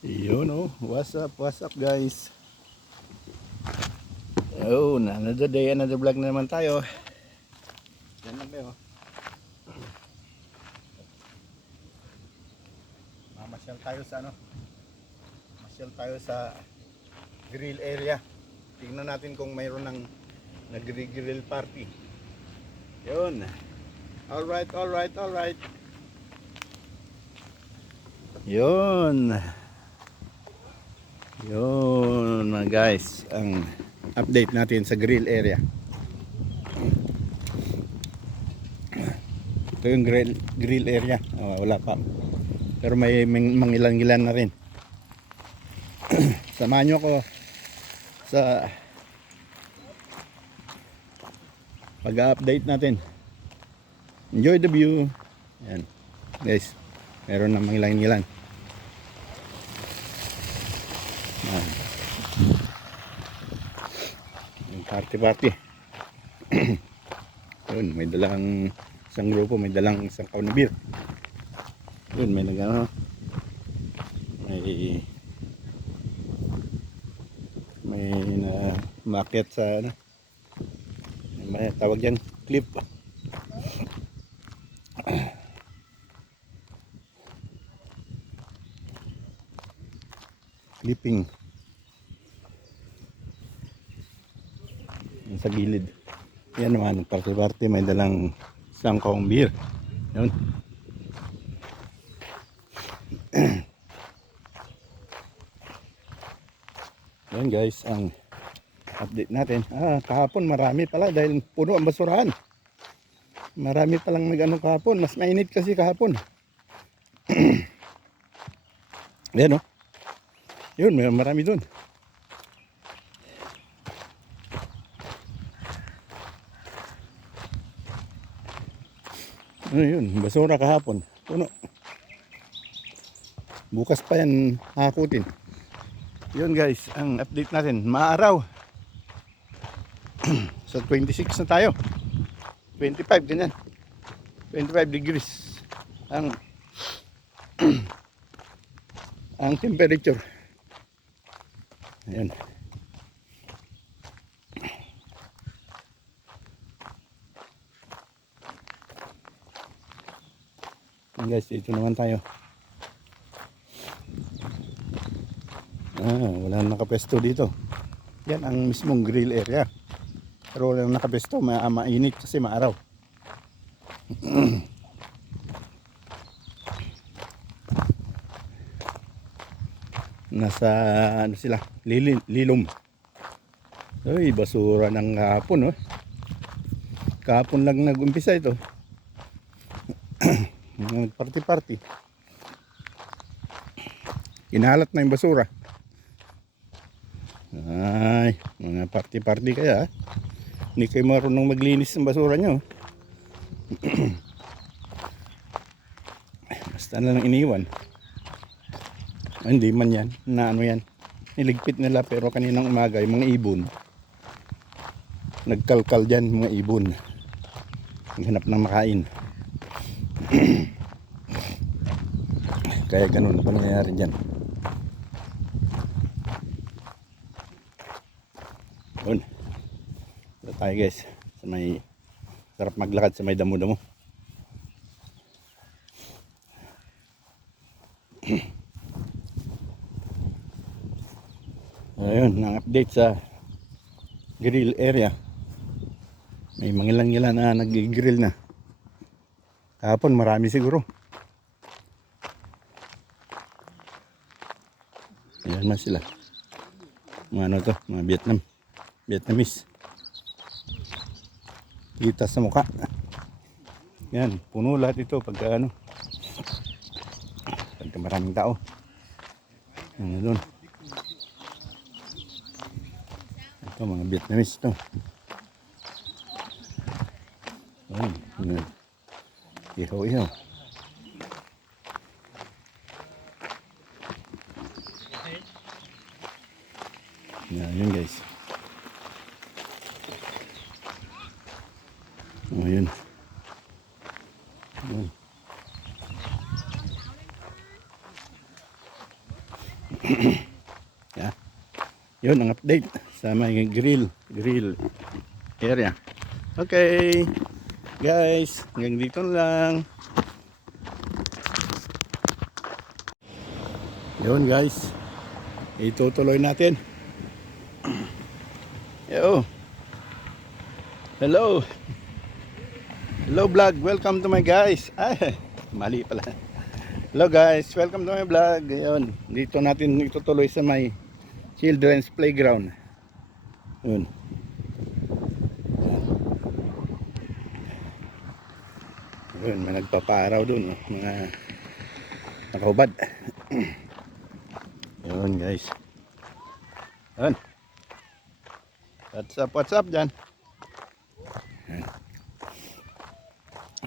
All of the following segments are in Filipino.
Yun oh, what's up guys? Oh, another day, another vlog na naman tayo. Yan lang kayo. Mamasyal tayo sa Masyal tayo sa grill area. Tingnan natin kung mayroon ng nagri-grill party. Yun. Alright. Yun. Yun mga guys, ang update natin sa grill area. Ito yung grill area. Wala pa. Pero may mangilan-ngilan na rin. Samahan nyo ako sa pag-update natin. Enjoy the view. Yan. Guys, meron na mangilan-ngilan. Party. Yun, may dalang isang grupo, may dalang isang kaon na beer. Yun, may nagano, may na market sa may tawag diyan, clip. Clipping. Sa gilid. Yan naman, party may dalang isang kaong beer. Yun. Yan guys, ang update natin. Kahapon marami pala dahil puno ang basurahan. Marami palang nag-ano kahapon. Mas mainit kasi kahapon. Yan o. Yun, marami dun. Ano yun, basura kahapon. Puno. Bukas pa yan hakutin. Yun guys, ang update natin. Maaraw. Sa 26 na tayo. 25 ganyan. 25 degrees. Ang temperature. Ayan. Guys, dito naman tayo. Wala nang nakapesto dito. Yan ang mismong grill area. Pero wala nang nakapesto, mainit kasi maaraw. Nasa ano sila, lilom. Ay, basura ng kahapon, oh. Kahapon lang nag-umpisa ito. Party. Inalat na yung basura. Ay, mga party kaya. Hindi kayo marunong maglinis ng basura nyo. Basta na lang iniwan. Hindi man yan, na ano yan. Niligpit nila pero kaninang umaga yung mga ibon. Nagkalkal dyan mga ibon. Naghanap ng makain. Kaya ganun na pangyayari dyan. Yun. Ito tayo guys. Sa may sarap maglakad sa may damo-damo. Ayun, ang update sa grill area. May mangilan-ngilan na nag-grill na. Kahapon marami siguro. Ayan man sila. Mga ano to, mga Vietnamese. Kita sa mukha. Yan, puno lahat ito pagka ano. Pagka maraming tao. Ano doon. Ito mga Vietnamese to. Ayan. Ihaw. Yun guys. Yun. Yeah. Yun ang update sa may grill area. Okay guys, hanggang dito lang. Yun guys, itutuloy natin. Yo. Hello vlog, welcome to my guys. Ay, mali pala. Hello guys, welcome to my vlog. Ayun, dito natin itutuloy sa may children's playground. Yun. Yun, may nagpapaaraw dun, mga nakahubad. Yun guys. Yun. What's up dyan?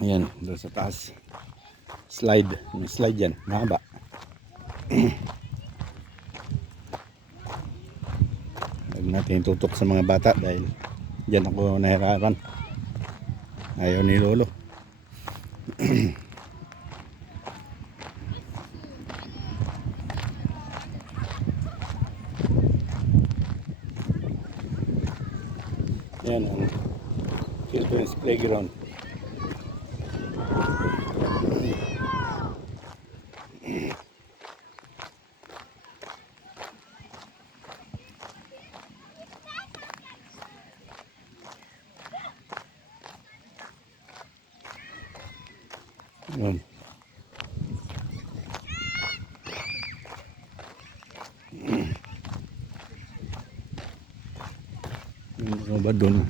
Ayan, doon sa taas. Slide. May slide dyan. Mahaba. Huwag natin tutok sa mga bata dahil dyan ako nahirapan. Ayaw ni Lolo. Yan ang children's playground. Yan. Ano ba doon?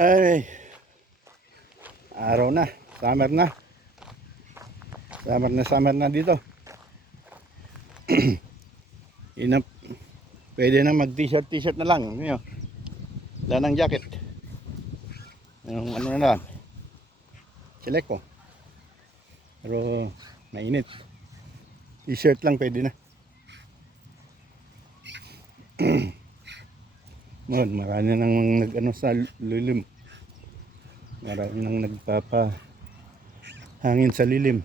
Ay, araw na, summer na dito. Inap, pwede na mag t-shirt na lang, yun. Wala ng jacket. Ano na lang, select ko. Pero mainit, t-shirt lang pwede na. Marami nang nag-ano sa lilim. Marami nang nagpapa hangin sa lilim.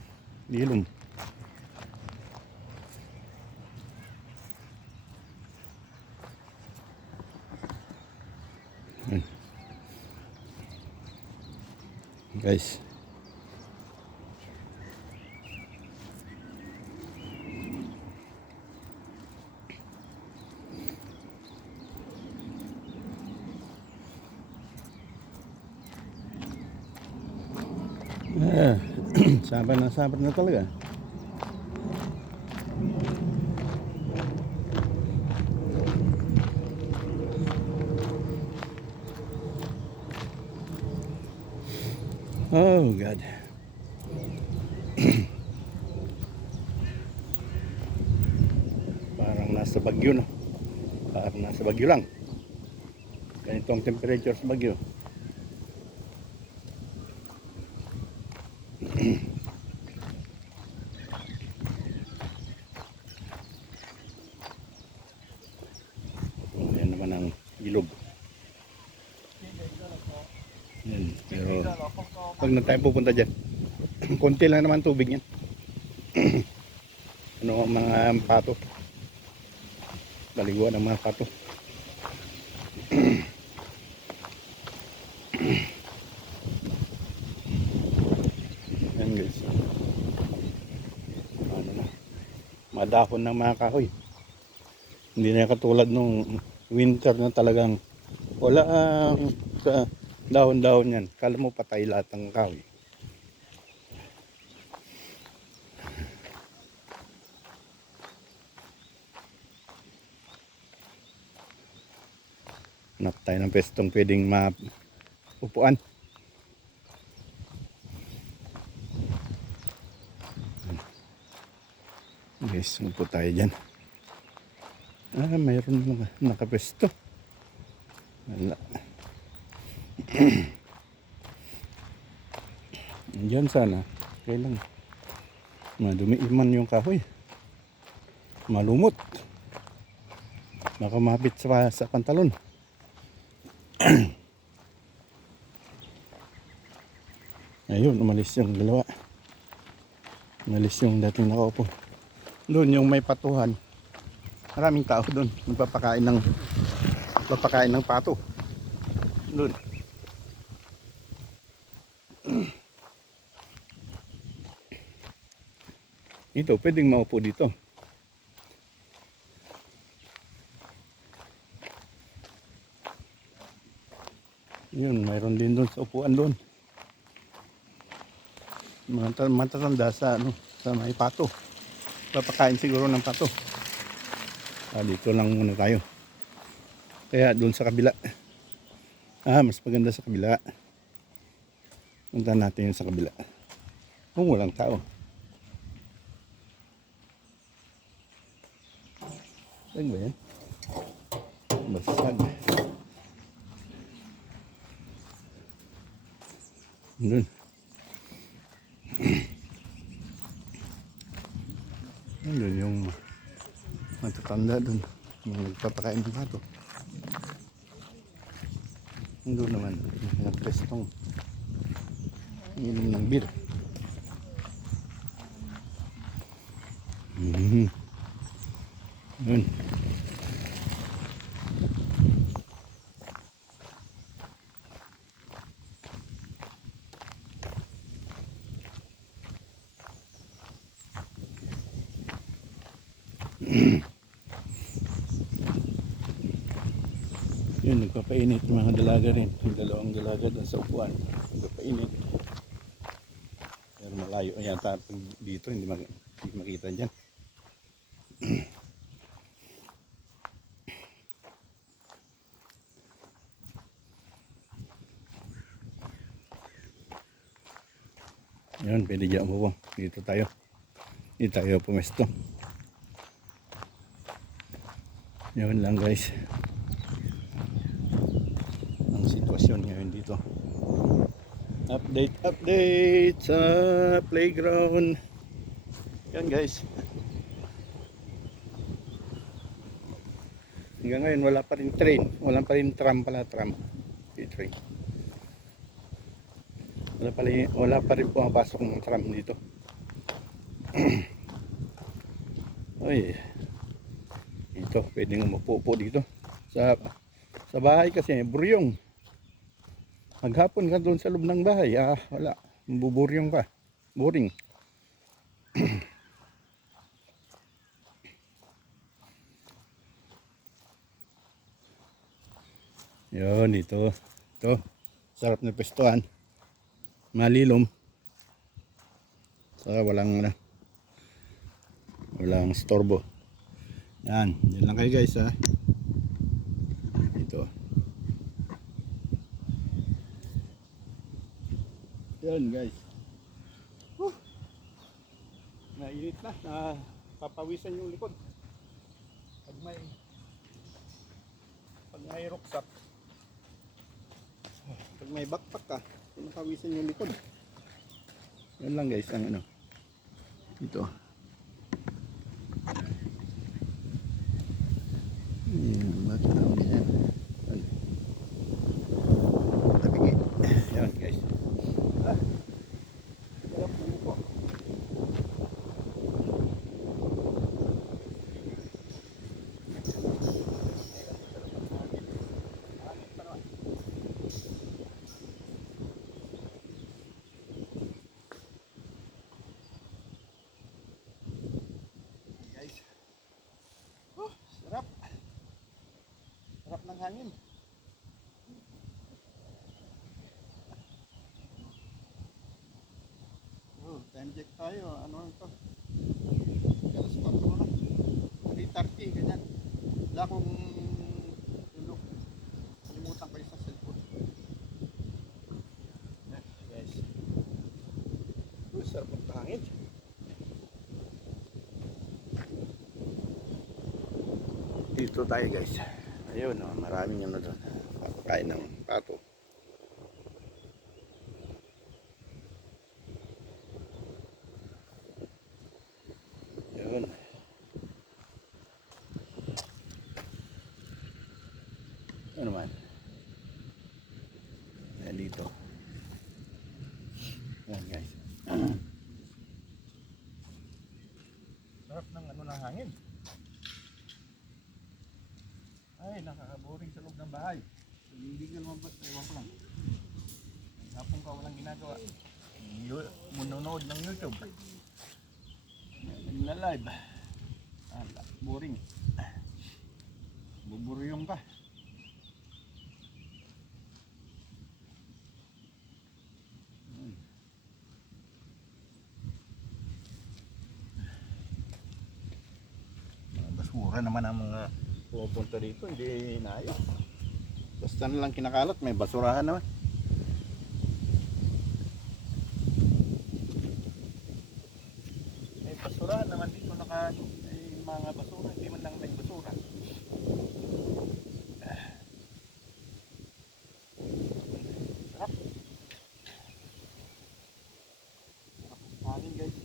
Guys. Sabar na talaga. Oh God. Parang nasa Bagyo na. Parang nasa Bagyo lang. Ganito ang temperature sa Bagyo. Yan naman ang ilog. Yan. Pero pag na tayo pupunta dyan, konti lang naman tubig yan. Ano ang mga pato, baliguan ng mga pato. Yan guys, ano na, madahon ng mga kahoy. Hindi na katulad nung winter na talagang wala sa dahon-dahon yan. Kala mo patay lahat ng kahoy. Hanap tayo ng pwestong pwedeng maupuan. Guys, upo tayo dyan. Mayroon nakapwesto. Wala. Diyan sana. Kailang madumi iman yung kahoy. Malumot. Baka mapit sa pantalon. Ayun, umalis yung dalawa. Umalis yung dating nakaupo. Doon yung may patuhan. Maraming tao doon. Nagpapakain ng pato. Doon. Ito, pwedeng maupo dito. Yun, mayroon din doon sa upuan doon. Matatanda sa sa may pato. Papakain siguro ng pato. Dito lang muna tayo. Kaya doon sa kabila. Mas maganda sa kabila. Punta natin yun sa kabila. Kung walang tao. Saan ba yan? Basag. Doon. Doon yung matatanda doon. Yung nagpapakain ng pato. Doon naman. Nagprestong. Inom ng beer. Doon. Yun, nagpapainit yung mga dalaga rin. Yung dalawang dalaga doon sa upuan. Nagpapainit. Pero malayo yata pag dito, hindi makita dyan. Yun, pwede dyan mo. Dito tayo. Dito tayo pumesto. Yun lang guys. Ang sitwasyon ngayon dito. Update sa playground. Yan guys. Hanggang ngayon wala pa rin train. Wala pa rin tram pala. Tram. Train. Wala pa rin pumapasok ng tram dito. Ay. Ito, pwedeng umupo dito. Sa bahay kasi buryong. Maghapon ka doon sa loob ng bahay, wala. Buburyong ka. Boring. Yun, ito. Ito. Sarap na pestuhan. Malilom. Walang storbo. Yan lang kayo guys ito. Yan guys. Mainit na. Papawisan yung likod. Pag may rucksack, pag may backpack ka, papawisan yung likod. Yan lang guys ang ito. Bakit naman yan? Tabingi. Yan guys. Sarap naman po. Guys. Sarap. Sarap ng hangin. Time check tayo. Ano ito? Alas 4 na. 3:30 ganyan. Wala akong tulog. Kalimutan ko yung sa cellphone. Guys. Sarap ng hangin. Dito tayo guys. Ayun, maraming doon. Papakain ng pato. Yun. Ano naman? Yan dito. Yan guys. Sarap ng ano ng hangin. Ay, nakaka-boring sa loob ng bahay. Hindi ka naman ba? Ewan ko lang. Hapon ka walang ginagawa. Manonood ng YouTube. Nagla-live. Boring. Buburyong ka. Basura naman ang mga pupunta dito, hindi inayos. Basta na lang kinakalat, may basurahan naman. May basurahan naman dito, may mga basura, hindi man lang may basura. Sarap. Sarap ng hangin guys.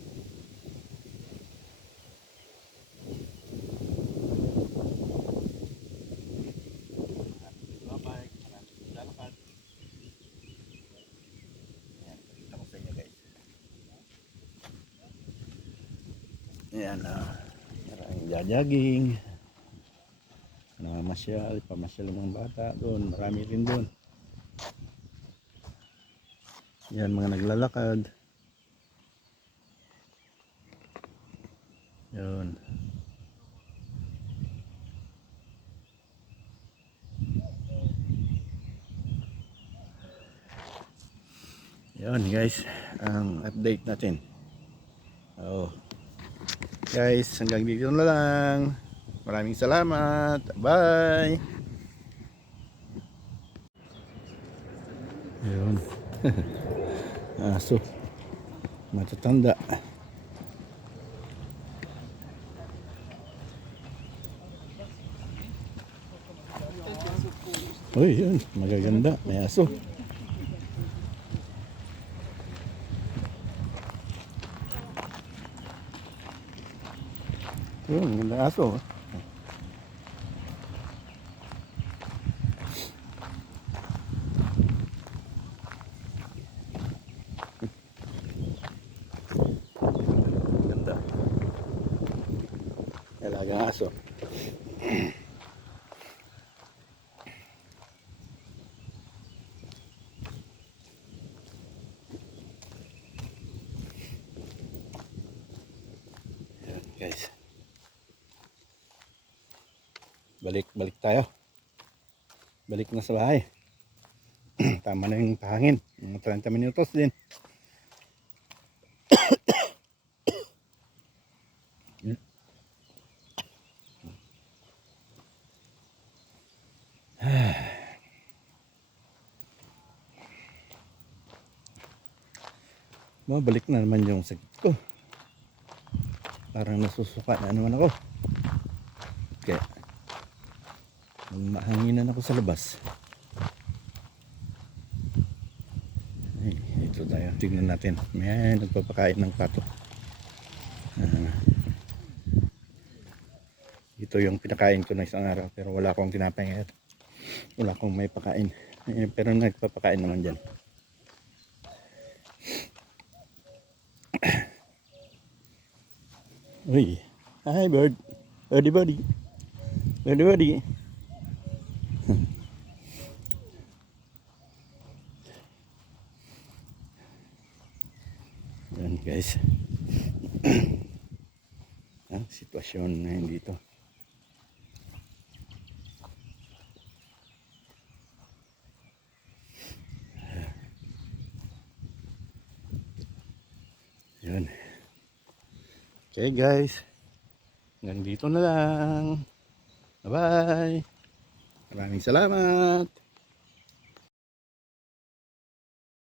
Ayan, maraming jajaging, pamasyal ng bata doon, marami rin doon. Yan, mga naglalakad. Yun. Yun guys, ang update natin. Guys, hanggang dito na lang. Maraming salamat. Bye. Ayun. Aso. Matatanda. Uy, yun. Magaganda. May aso. Yun, ganda aso. Ganda. Alagang aso. Yan, guys. Balik tayo. Balik na sa bahay. Tama na yung pahangin. Mga 30 minutos din. Balik na naman yung sakit ko. Parang nasusuka na naman ako. Kaya mahanginan ako sa labas. Ay, ito tayo. Tignan natin. May nagpapakain ng pato. Ito yung pinakain ko na isang araw. Pero wala akong tinapay ngayon. Wala akong may pakain. Pero nagpapakain naman dyan. Uy. Hi bird. Birdie birdie. Birdie birdie. Yan guys. Ang sitwasyon na dito. Yun. Okay guys. Hanggang dito na lang. Bye bye. Maraming salamat.